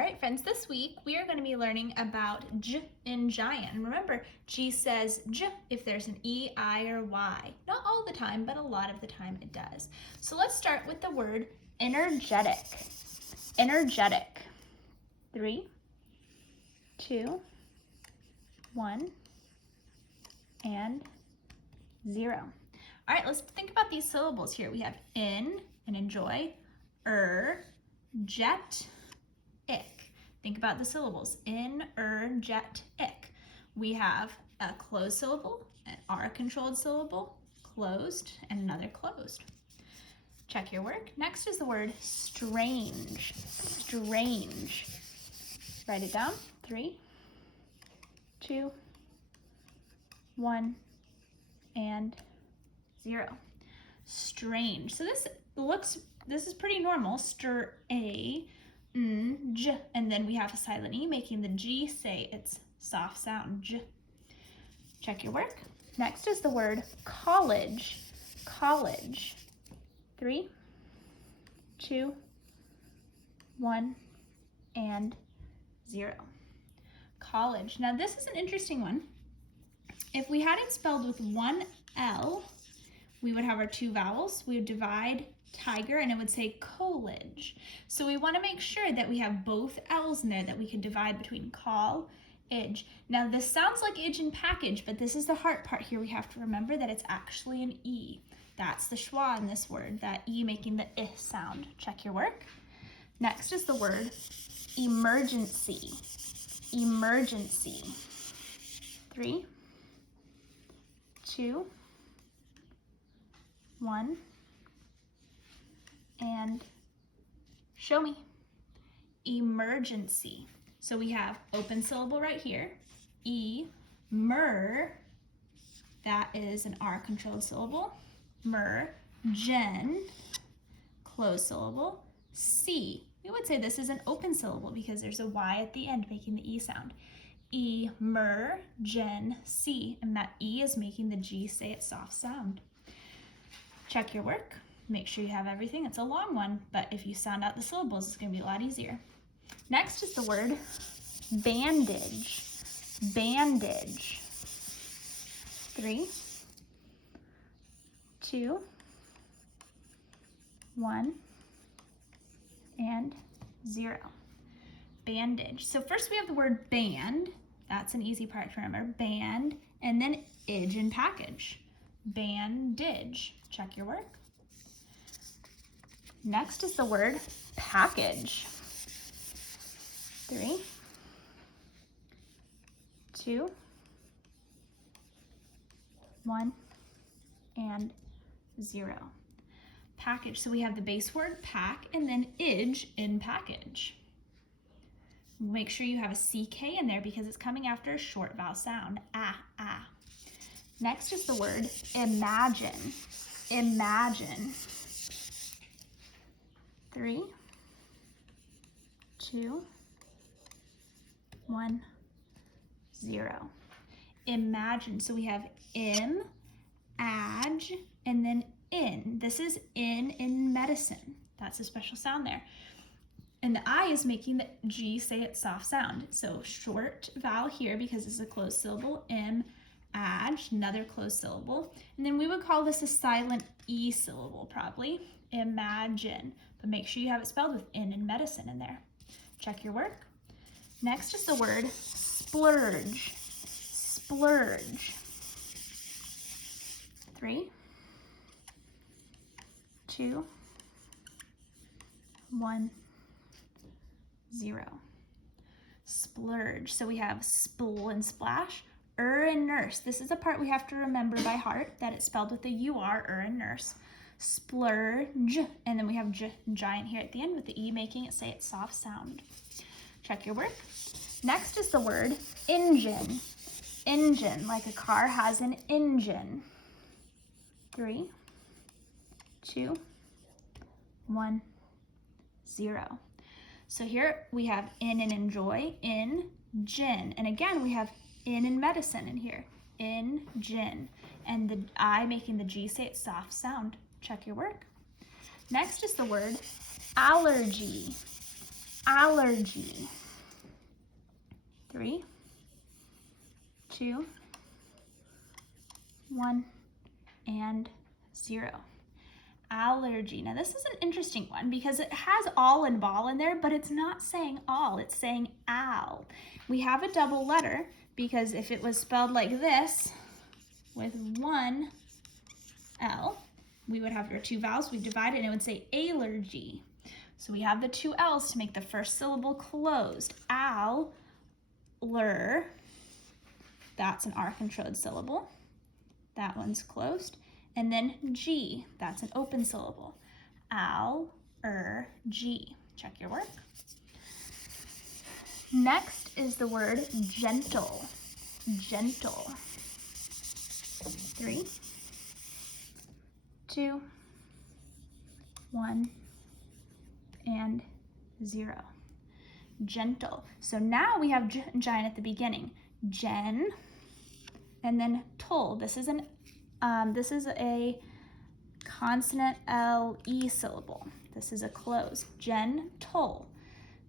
right, friends, this week we are going to be learning about J in giant. And remember, G says J if there's an E, I, or Y. Not all the time, but a lot of the time it does. So let's start with the word energetic. Energetic. 3, 2, 1, and 0. All right, let's think about these syllables here. We have in and enjoy, jet, ick. Think about the syllables, in, jet, ick. We have a closed syllable, an R-controlled syllable, closed, and another closed. Check your work. Next is the word strange. Strange. Write it down. 3, 2, 1, and 0. Strange. So this is pretty normal. J, and then we have a silent E making the G say its soft sound, J. Check your work. Next is the word college. College. 3, 2, 1, and 0. College. Now this is an interesting one. If we had it spelled with one L, we would have our two vowels. We would divide tiger and it would say college. So we want to make sure that we have both L's in there that we can divide between call, idge. Now this sounds like idge and package, but this is the hard part here. We have to remember that it's actually an E. That's the schwa in this word, that E making the I sound. Check your work. Next is the word emergency. Emergency. 3, 2, 1, and show me. Emergency. So we have open syllable right here. That is an R-controlled syllable. Gen, closed syllable. C, we would say this is an open syllable because there's a Y at the end making the E sound. Emergency, and that E is making the G say its soft sound. Check your work. Make sure you have everything. It's a long one, but if you sound out the syllables, it's going to be a lot easier. Next is the word bandage. Bandage. 3, 2, 1, and 0. Bandage. So first we have the word band. That's an easy part to remember. Band, and then idge and package. Bandage. Check your work. Next is the word package. 3, 2, 1, and 0. Package. So we have the base word pack and then idge in package. Make sure you have a CK in there because it's coming after a short vowel sound. Ah. Next is the word imagine. Imagine. 3, 2, 1, 0. Imagine. So we have and then in. This is in medicine. That's a special sound there. And the I is making the G say its soft sound. So short vowel here because it's a closed syllable. Another closed syllable. And then we would call this a silent E syllable probably. Imagine. But make sure you have it spelled with in medicine in there. Check your work. Next is the word splurge. Splurge. 3, 2, 1, 0. Splurge. So we have spl and splash, and nurse. This is a part we have to remember by heart that it's spelled with a UR, and nurse. Splurge, and then we have giant here at the end with the E making it say its soft sound. Check your work. Next is the word engine. Engine, like a car has an engine. 3, 2, 1, 0. So here we have in and enjoy, in, gin. And again, we have in and medicine in here. In, gin. And the I making the G say its soft sound. Check your work. Next is the word allergy. allergy. 3, 2, 1, and 0. Allergy. Now this is an interesting one because it has all and ball in there, but it's not saying all, it's saying al. We have a double letter because if it was spelled like this with one L, we would have our two vowels, we divide it and it would say allergy. So we have the two L's to make the first syllable closed. Al, ler, that's an R-controlled syllable. That one's closed. And then G, that's an open syllable. Al-er-G. Check your work. Next is the word gentle. Gentle. 3, 2, 1, and 0. Gentle. So now we have giant at the beginning. Gen, and then tul. This is a consonant L-E syllable. This is a closed. Gentle.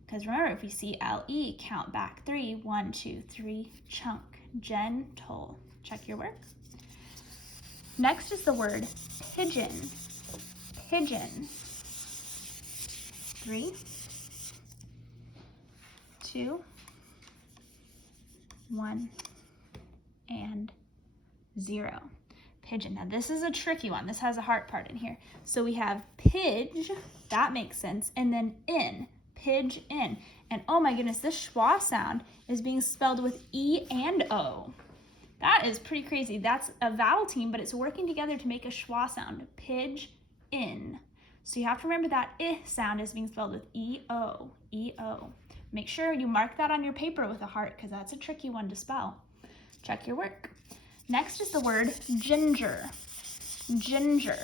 Because remember, if we see L-E, count back 3. 1, 2, 3, chunk. Gentle. Check your work. Next is the word pigeon. Pigeon. 3, 2, 1, and 0. Pigeon. Now this is a tricky one. This has a heart part in here. So we have pidge, that makes sense, and then in, pidge in. And oh my goodness, this schwa sound is being spelled with E and O. That is pretty crazy. That's a vowel team, but it's working together to make a schwa sound. Pidge in. So you have to remember that I sound is being spelled with E-O. E-O. Make sure you mark that on your paper with a heart because that's a tricky one to spell. Check your work. Next is the word ginger. Ginger.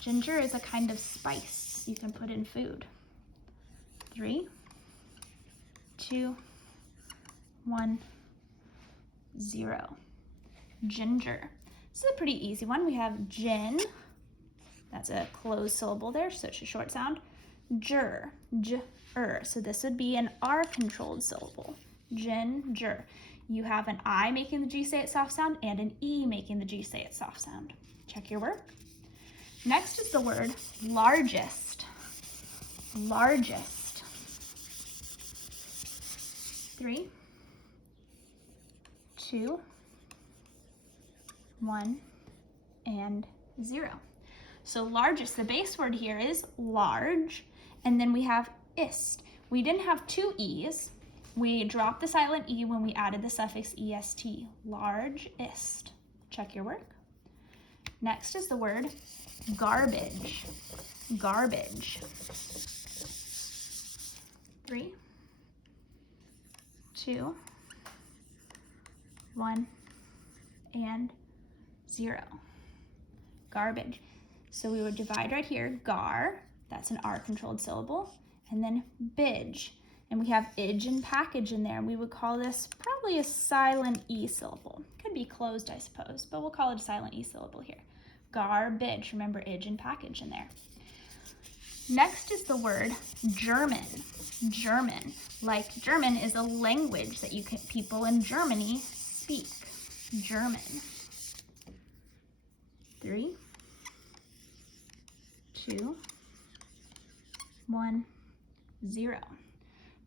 Ginger is a kind of spice you can put in food. 3, 2, 1, 0. Ginger. This is a pretty easy one. We have gin. That's a closed syllable there, so it's a short sound. Ger. J-er. So this would be an R-controlled syllable. Ginger. You have an I making the G say it soft sound and an E making the G say it soft sound. Check your work. Next is the word largest. Largest. 3, 2, 1, and 0. So largest, the base word here is large, and then we have ist. We didn't have two E's. We dropped the silent E when we added the suffix est. Largest. Check your work. Next is the word garbage. Garbage. 3, 2, 1, and 0. Garbage. So we would divide right here, gar, that's an R-controlled syllable, and then bidge. And we have idge and package in there. We would call this probably a silent E syllable. Could be closed, I suppose, but we'll call it a silent E syllable here. Garbage. Remember idge and package in there. Next is the word German. German. Like German is a language that people in Germany speak. German. 3, 2, 1, 0.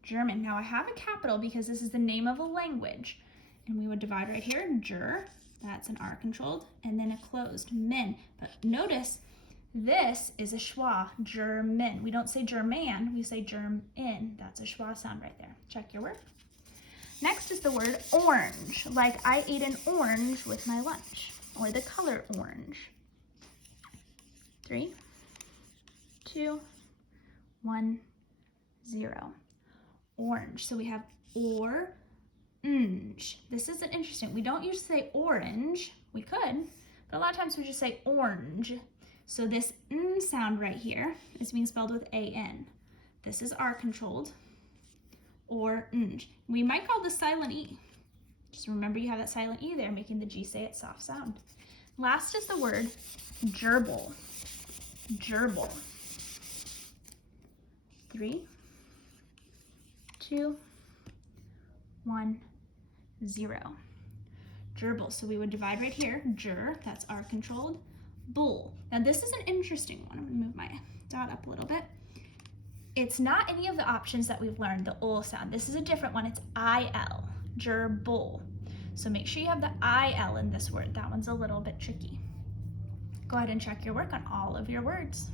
German. Now I have a capital because this is the name of a language. And we would divide right here, ger, that's an R-controlled, and then a closed, min. But notice, this is a schwa, German. We don't say German, we say Germ-in. That's a schwa sound right there. Check your work. Next is the word orange, like I ate an orange with my lunch, or the color orange. 3, 2, 1, 0. Orange. So we have orange. This isn't interesting. We don't usually say orange. We could, but a lot of times we just say orange. So this n sound right here is being spelled with A-N. This is R-controlled. Orange. We might call this silent E. Just remember you have that silent E there, making the G say it soft sound. Last is the word gerbil. Gerbil. 3, 2, 1, 0. Gerbil, so we would divide right here. Ger, that's R controlled. Bull. Now this is an interesting one. I'm gonna move my dot up a little bit. It's not any of the options that we've learned, the ul sound. This is a different one. It's IL, gerbil. So make sure you have the IL in this word. That one's a little bit tricky. Go ahead and check your work on all of your words.